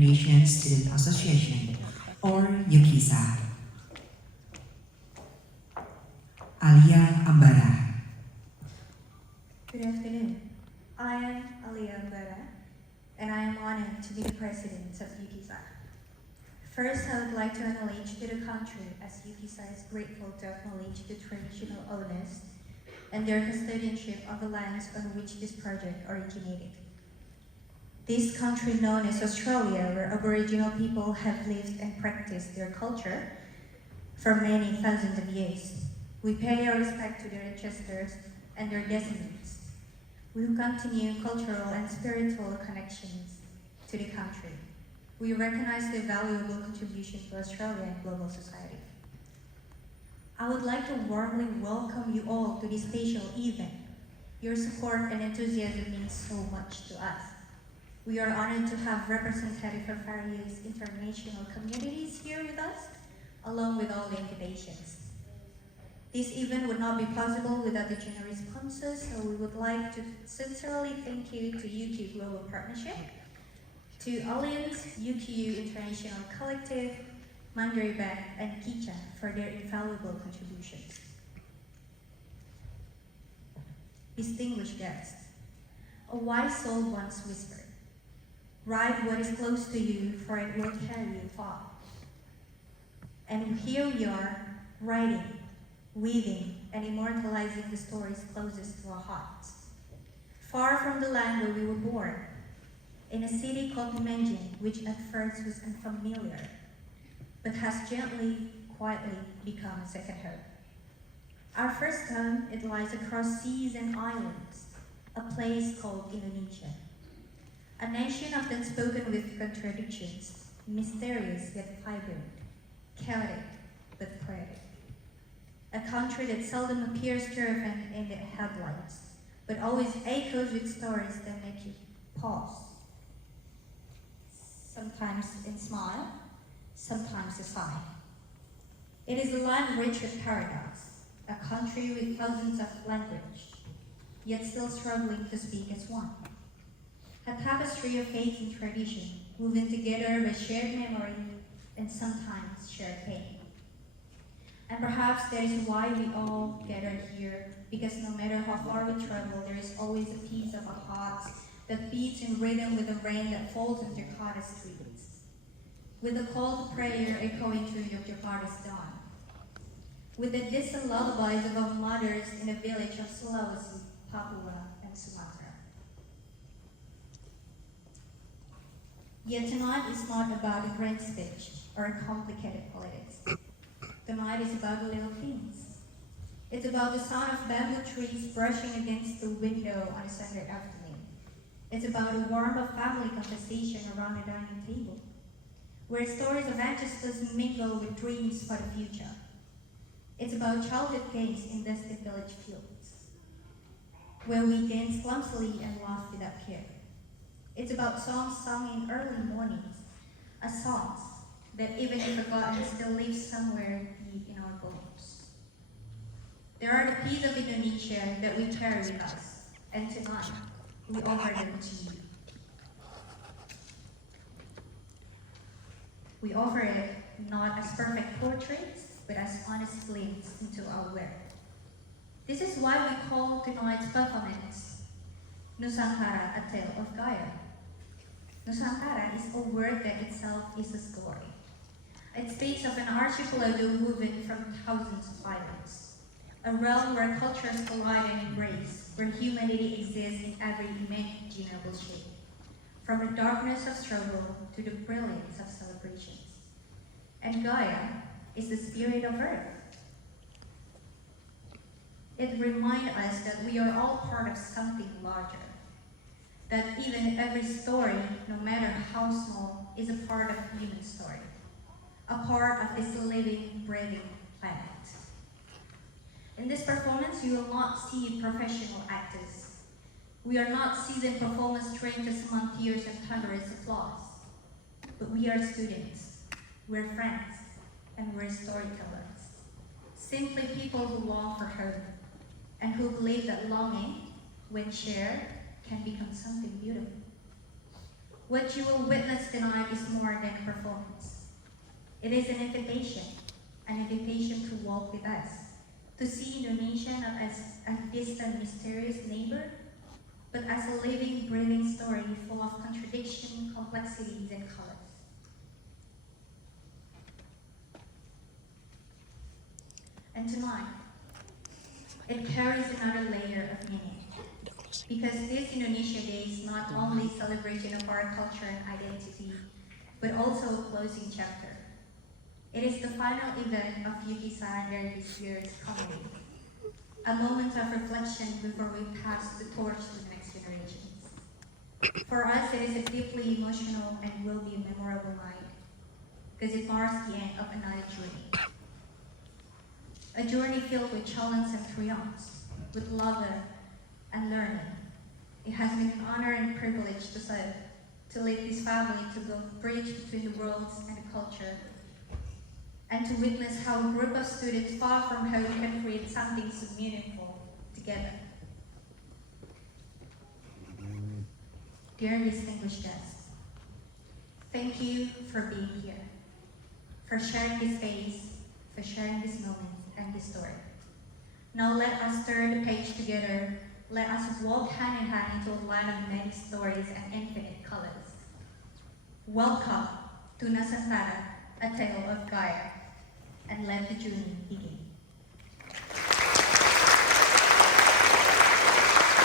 Indonesian Student Association, or Uqisa. Alia Ambara. Good afternoon. I am Alia Ambara, and I am honored to be the president of Uqisa. First, I would like to acknowledge to the country as Uqisa is grateful to acknowledge the traditional owners and their custodianship of the lands on which this project originated. This country known as Australia, where Aboriginal people have lived and practiced their culture for many thousands of years. We pay our respect to their ancestors and their descendants. We will continue cultural and spiritual connections to the country. We recognize their valuable contribution to Australia and global society. I would like to warmly welcome you all to this special event. Your support and enthusiasm means so much to us. We are honored to have representatives from various international communities here with us, along with all the invitations. This event would not be possible without the generous sponsors, so we would like to sincerely thank you to UQ Global Partnership, to Alliance, UQ International Collective, Mandiri Bank, and Kicha for their invaluable contributions. Distinguished guests, a wise soul once whispered, "Write what is close to you, for it will carry you far." And here we are, writing, weaving, and immortalizing the stories closest to our hearts. Far from the land where we were born, in a city called Menjin, which at first was unfamiliar, but has gently, quietly become a second home. Our first home, it lies across seas and islands, a place called Indonesia. A nation often spoken with contradictions, mysterious yet vibrant, chaotic but poetic. A country that seldom appears triumphant in the headlines, but always echoes with stories that make you pause. Sometimes in smile, sometimes a sigh. It is a land rich with paradox, a country with thousands of languages, yet still struggling to speak as one. A tapestry of faith and tradition, woven together by shared memory and sometimes shared pain. And perhaps that is why we all gather here, because no matter how far we travel, there is always a piece of our hearts that beats in rhythm with the rain that falls on Jakarta's streets, with the call to prayer echoing through Jakarta's dawn, with the distant lullabies of our mothers in the village of Sulawesi, Papua, and Sumatra. Yet tonight is not about a grand speech or a complicated politics. Tonight is about the little things. It's about the sound of bamboo trees brushing against the window on a Sunday afternoon. It's about the warmth of family conversation around a dining table, where stories of ancestors mingle with dreams for the future. It's about childhood games in dusty village fields, where we dance clumsily and laugh without care. It's about songs sung in early mornings, a songs that even if forgotten still live somewhere deep in our bones. There are the pieces of Indonesia that we carry with us, and tonight we offer them to you. We offer it not as perfect portraits, but as honest glimpses into our work. This is why we call tonight's performance Nusantara, a tale of Gaia. Nusantara is a word that itself is a story. It speaks of an archipelago woven from thousands of islands, a realm where cultures collide and embrace, where humanity exists in every imaginable shape, from the darkness of struggle to the brilliance of celebrations. And Gaia is the spirit of Earth. It reminds us that we are all part of something larger, that even every story, no matter how small, is a part of a human story, a part of this living, breathing planet. In this performance, you will not see professional actors. We are not seasoned performers trained to summon tears and thunderous applause, but we are students, we're friends, and we're storytellers. Simply people who long for hope, and who believe that longing, when shared, can become something beautiful. What you will witness tonight is more than a performance. It is an invitation to walk with us, to see Indonesia not as a distant, mysterious neighbor, but as a living, breathing story full of contradiction, complexities, and colors. And tonight, it carries another layer of meaning. Because this Indonesia Day is not only a celebration of our culture and identity, but also a closing chapter. It is the final event of Uqisa and this year's comedy. A moment of reflection before we pass the torch to the next generations. For us, it is a deeply emotional and will be a memorable night, because it marks the end of another journey. A journey filled with challenge and triumphs, with laughter and learning. It has been an honor and privilege to serve, to lead this family to build bridge between the worlds and the culture, and to witness how a group of students far from home can create something so meaningful together. Dear distinguished guests, thank you for being here, for sharing this space, for sharing this moment and this story. Now let us turn the page together. Let us walk hand in hand into a land of many stories and infinite colors. Welcome to Nusantara, a tale of Gaia, and let the journey begin.